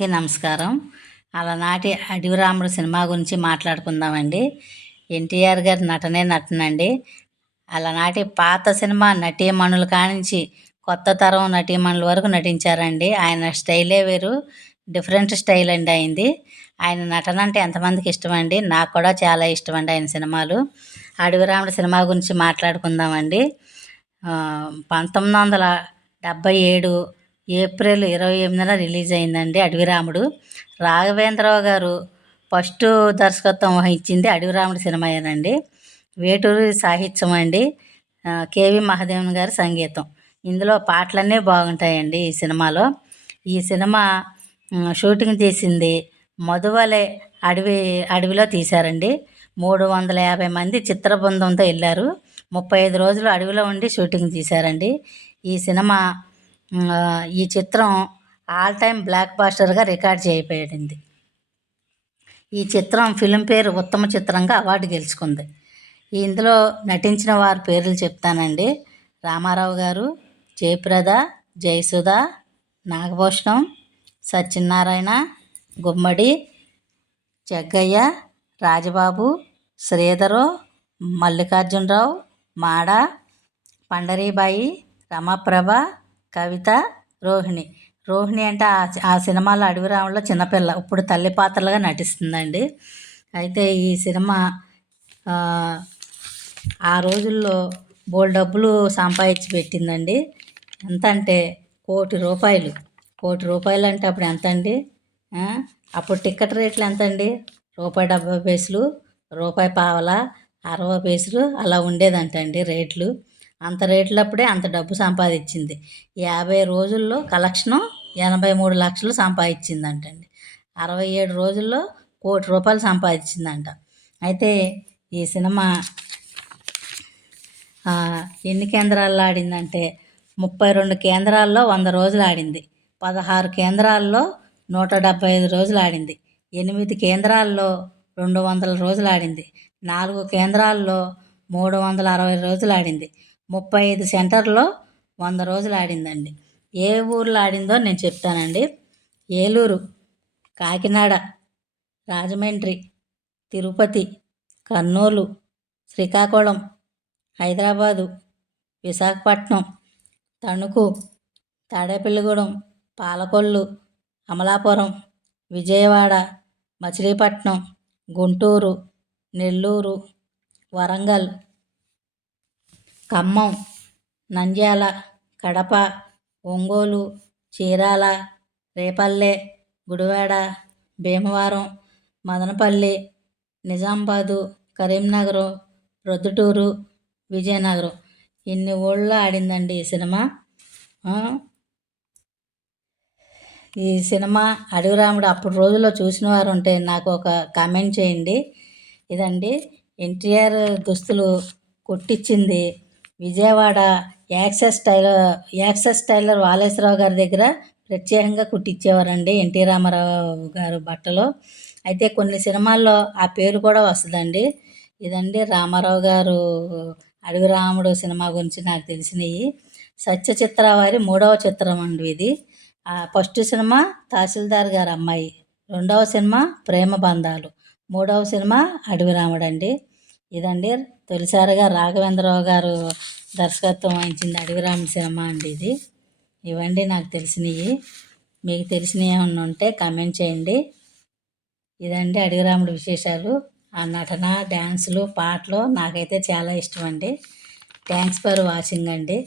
అందరికీ నమస్కారం. అలనాటి అడవిరాముడు సినిమా గురించి మాట్లాడుకుందామండి. ఎన్టీఆర్ గారి నటనే నటనండి. అలనాటి పాత సినిమా నటీమణుల కానించి కొత్త తరం నటీమణుల వరకు నటించారండి. ఆయన స్టైలే వేరు డిఫరెంట్ స్టైల్ అండి అయింది. ఆయన నటన అంటే ఎంతమందికి ఇష్టం అండి నాకు కూడా చాలా ఇష్టం అండి ఆయన సినిమాలు. అడవిరాముడు సినిమా గురించి మాట్లాడుకుందామండి. పంతొమ్మిది వందల డెబ్భై ఏడు ఏప్రిల్ ఇరవై ఎనిమిదిన రిలీజ్ అయిందండి అడవిరాముడు రాఘవేంద్రరావు గారు ఫస్ట్ దర్శకత్వం వహించింది అడవిరాముడు సినిమాయేనండి. వేటూరి సాహిత్యం అండి. కేవీ కేవి మహాదేవన్ గారి సంగీతం. ఇందులో పాటలన్నీ బాగుంటాయండి ఈ సినిమాలో. ఈ సినిమా షూటింగ్ తీసింది మధువలే అడవి అడవిలో తీశారండి. మూడు వందల యాభై మంది చిత్ర బృందంతో వెళ్ళారు ముప్పై ఐదు రోజులు అడవిలో ఉండి షూటింగ్ తీశారండి. ఈ సినిమా ఈ చిత్రం ఆల్ టైమ్ బ్లాక్ బాస్టర్గా రికార్డ్ చేయబడింది. ఈ చిత్రం ఫిలింఫేర్ ఉత్తమ చిత్రంగా అవార్డు గెలుచుకుంది. ఇందులో నటించిన వారి పేర్లు చెప్తానండి. రామారావు గారు జయప్రద జయసుధ నాగభూషణం సత్యనారాయణ గుమ్మడి జగ్గయ్య రాజబాబు శ్రీధరు మల్లికార్జునరావు మాడ పండరీబాయి రమాప్రభ కవిత రోహిణి. రోహిణి అంటే ఆ ఆ సినిమాలో అడవిరాములో చిన్నపిల్ల ఇప్పుడు తల్లి పాత్రలుగా నటిస్తుందండి. అయితే ఈ సినిమా ఆ, రోజుల్లో బోల్ డబ్బులు సంపాదించి పెట్టిందండి. ఎంత అంటే కోటి రూపాయలు. కోటి రూపాయలు అంటే అప్పుడు ఎంత అండి అప్పుడు టికెట్ రేట్లు ఎంత అండి రూపాయి డెబ్బై పైసలు రూపాయి పావల అరవై పైసలు అలా ఉండేదంటండి రేట్లు. అంత రేట్లప్పుడే అంత డబ్బు సంపాదించింది. యాభై రోజుల్లో కలెక్షను ఎనభై మూడు లక్షలు సంపాదించిందంటండి. అరవై ఏడు రోజుల్లో కోటి రూపాయలు సంపాదించిందంట. అయితే ఈ సినిమా ఎన్ని కేంద్రాల్లో ఆడిందంటే ముప్పై రెండు కేంద్రాల్లో వంద రోజులు ఆడింది. పదహారు కేంద్రాల్లో నూట డెబ్బై ఐదు రోజులు ఆడింది. ఎనిమిది కేంద్రాల్లో రెండు వందల రోజులు ఆడింది. నాలుగు కేంద్రాల్లో మూడు వందల అరవై రోజులు ఆడింది. ముప్పై ఐదు సెంటర్లో వంద రోజులు ఆడిందండి. ఏ ఊర్లో ఆడిందో నేను చెప్తానండి. ఏలూరు కాకినాడ రాజమండ్రి తిరుపతి కర్నూలు శ్రీకాకుళం హైదరాబాదు విశాఖపట్నం తణుకు తాడేపల్లిగూడెం పాలకొల్లు అమలాపురం విజయవాడ మచిలీపట్నం గుంటూరు నెల్లూరు వరంగల్ ఖమ్మం నంద్యాల కడప ఒంగోలు చీరాల రేపల్లె గుడివాడ భీమవరం మదనపల్లి నిజామాబాదు కరీంనగర్ ప్రొద్దుటూరు విజయనగరం. ఇన్ని ఊళ్ళో ఆడిందండి ఈ సినిమా. ఈ సినిమా అడవిరాముడు అప్పుడు రోజుల్లో చూసిన వారు ఉంటే నాకు ఒక కామెంట్ చేయండి. ఇదండి ఎన్టీఆర్ దుస్తులు కొట్టించింది Vijayawada access tailor access tailor Valeswararao గారి దగ్గర ప్రత్యేకంగా కుట్టించేవారండి ఎన్టీ రామారావు గారు బట్టలు. అయితే కొన్ని సినిమాల్లో ఆ పేరు కూడా వస్తుందండి. ఇదండి రామారావు గారు అడవి రాముడు సినిమా గురించి నాకు తెలిసినవి సత్య చిత్ర వారి మూడవ చిత్రం అండి ఇది. ఆ ఫస్ట్ సినిమా తహసీల్దార్ గారు అమ్మాయి. రెండవ సినిమా ప్రేమ బంధాలు. మూడవ సినిమా అడవి రాముడు అండి. ఇదండి తొలిసారిగా రాఘవేంద్రరావు గారు దర్శకత్వం వహించింది అడవిరామ సినిమా అండి ఇది. ఇవండి నాకు తెలిసినవి. మీకు తెలిసినవి ఏమన్నా ఉంటే కామెంట్ చేయండి. ఇదండి అడవి రాముడు విశేషాలు. ఆ నటన డ్యాన్సులు పాటలు నాకైతే చాలా ఇష్టం అండి. థ్యాంక్స్ ఫర్ వాచింగ్ అండి.